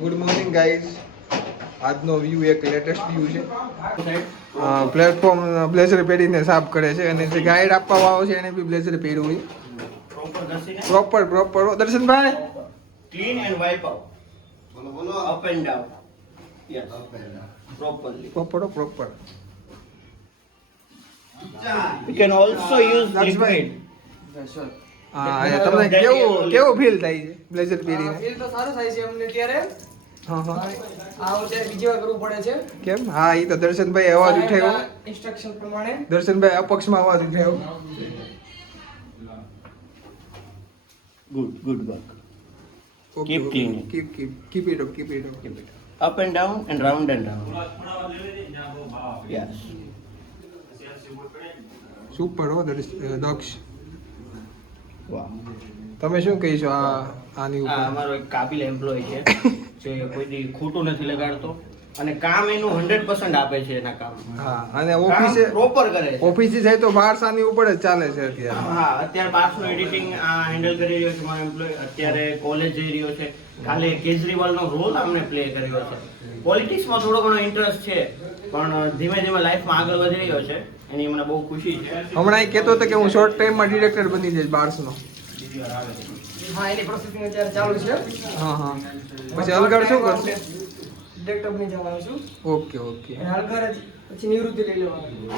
Good morning guys. આજનો view એક latest view છે. પ્લેટફોર્મ બ્લેઝર પહેરીને સાફ કરે છે અને જે ગાઈડ આપવા વાળો છે એને બી બ્લેઝર પહેર્યું હોય. પ્રોપર દર્શનભાઈ ક્લીન એન્ડ વાઇપ આઉટ. બોલો up and down. Yes up and down properly. Proper. You can also use liquid. તમને કેવું ફીલ થાય છે બ્લેઝર પહેરીને? ફીલ તો સારું થાય છે અમને અત્યારે. હા બીજી વાર કરવું પડે છે. કેમ? હા, એ તો દર્શનભાઈ અવાજ ઉઠાવ્યો. ઇન્સ્ટ્રક્શન પ્રમાણે દર્શનભાઈ અપક્ષમાં અવાજ ઉઠાવ્યો. Good work. Keep cleaning. Keep it up. Up and down and round and round. Yes. Super હો દક્ષ. Wow. તમે શું કહીશો આની આ ઉપર? અમારો એક કાબિલ એમ્પ્લોય છે જે કોઈ દી ખોટું નથી લગાડતો અને કામ એનું 100% આપે છે એના કામ. હા, અને ઓફિસે પ્રોપર કરે છે. ઓફિસે જાય તો બારસાની ઉપર જ ચાલે છે અત્યારે. હા, અત્યારે પાર્ટ્સનું એડિટિંગ હેન્ડલ કરી રહ્યો છે મારો એમ્પ્લોય. અત્યારે કોલેજ જઈ રહ્યો છે. કાલે કેજરીવાલનો રોલ અમને પ્લે કર્યો છે. પોલિટિક્સમાં થોડો ઘણો ઇન્ટરેસ્ટ છે પણ ધીમે ધીમે લાઈફમાં આગળ વધી રહ્યો છે. એની મને બહુ ખુશી છે. હમણાં એ કહેતો હતો કે હું શોર્ટ ટાઈમમાં ડિરેક્ટર બની જઈશ બાર્સનો. હા, એની પ્રોસેસિંગ અત્યારે ચાલુ છે. હા. પછી અલગર શું કરશે? ડિરેક્ટર બની જવાનું છું. ઓકે. અને અલગર પછી નિવૃત્તિ લઈ લેવાની.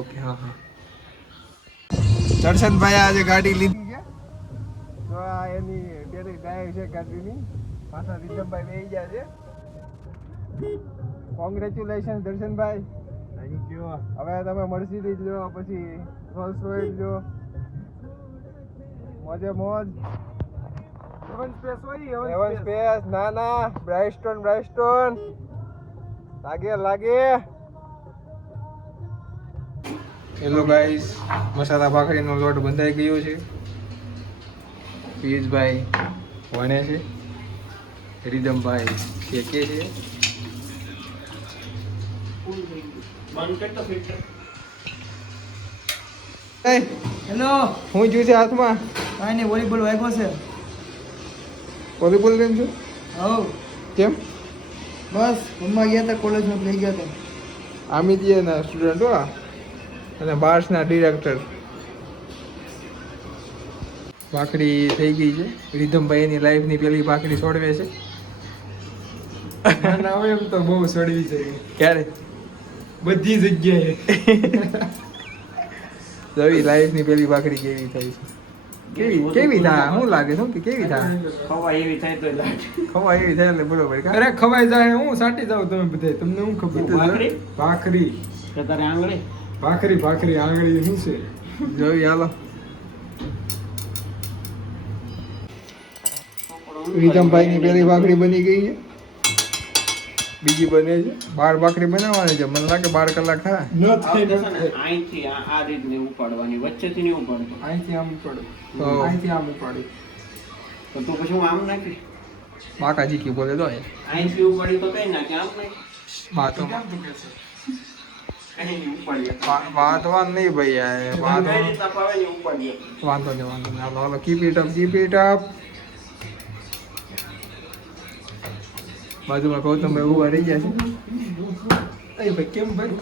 ઓકે. હા. દર્શનભાઈ આજે ગાડી લીધી છે. તો આ એની પેલી ડાય છે ગાડીની. પાછા રીતમભાઈ બેસી ગયા છે. કોંગ્રેચ્યુલેશન દર્શનભાઈ. Thank you. હવે તમે મર્સિડીઝ લો, પછી રોલ્સ રોયસ લો. મોજ. એવન સ્પેસ ના બ્રાઇસ્ટોન લાગે. હેલો ગાઈસ, મસાલા ભાખરીનો લોટ બંધાઈ ગયો છે. પિયુષભાઈ વણે છે, રીદમભાઈ શેકે છે. હેલો, હું જોયું છે હાથમાં કાંઈ નહીં, વોલીબોલ વાગ્યો છે. વોલીબોલ ગેમ છું. હવ કેમ? બસ રમવા ગયા હતા, કોલેજમાં લઈ ગયા હતા. આમિદીના સ્ટુડન્ટ હો આ. અને બાર્સના ડિરેક્ટર. ભાખરી થઈ ગઈ છે. રીધમભાઈ એની લાઈફની પેલી ભાખરી છોડવે છે. ના હોય એમ તો બહુ છોડવી છે. ક્યારે? બધી જગ્યાએ. રવિ લાઈફની પેલી ભાખરી કેવી થઈ છે? કેવી થાય? શું લાગે? શું કે કેવી થાય? ખવાય એવી થાય તો ખવાય એવી થાય એટલે બરોબર. અરે ખવાઈ જાય, હું સાટી જાઉં તમે બધા. તમને હું ખબર? ભાખરી તારે આંગળી ભાખરી આંગળી શું છે? જોઈ હાલો. રીતમભાઈની પેલી ભાખરી બની ગઈ છે. બીજી બને છે. 12 ભાખરી બનાવવાની છે. મને લાગે 12 કલાક થાય. અહીંથી આ રીતની ઉપાડવાની, વચ્ચેથી નહીં ઉપાડતો. અહીંથી આમ ઉપાડો, અહીંથી આમ ઉપાડો. તો તું પછી હું આમ નાખી બાકાજી કી બોલે તો અહીંથી ઉપાડી તો કઈ નાખી આમ નાખી વાતો કઈ નહીં ઉપાડીએ. વાંધવાન નહીં ભાઈ યાર. કઈ રીતના પાવે ને ઉપાડીએ. વાંધો નહીં. હાલો કીપ ઇટ અપ. બાજુમાં ગૌતમભાઈ ઉભા રહી ગયા છે. એ ભાઈ કેમ ભાઈ?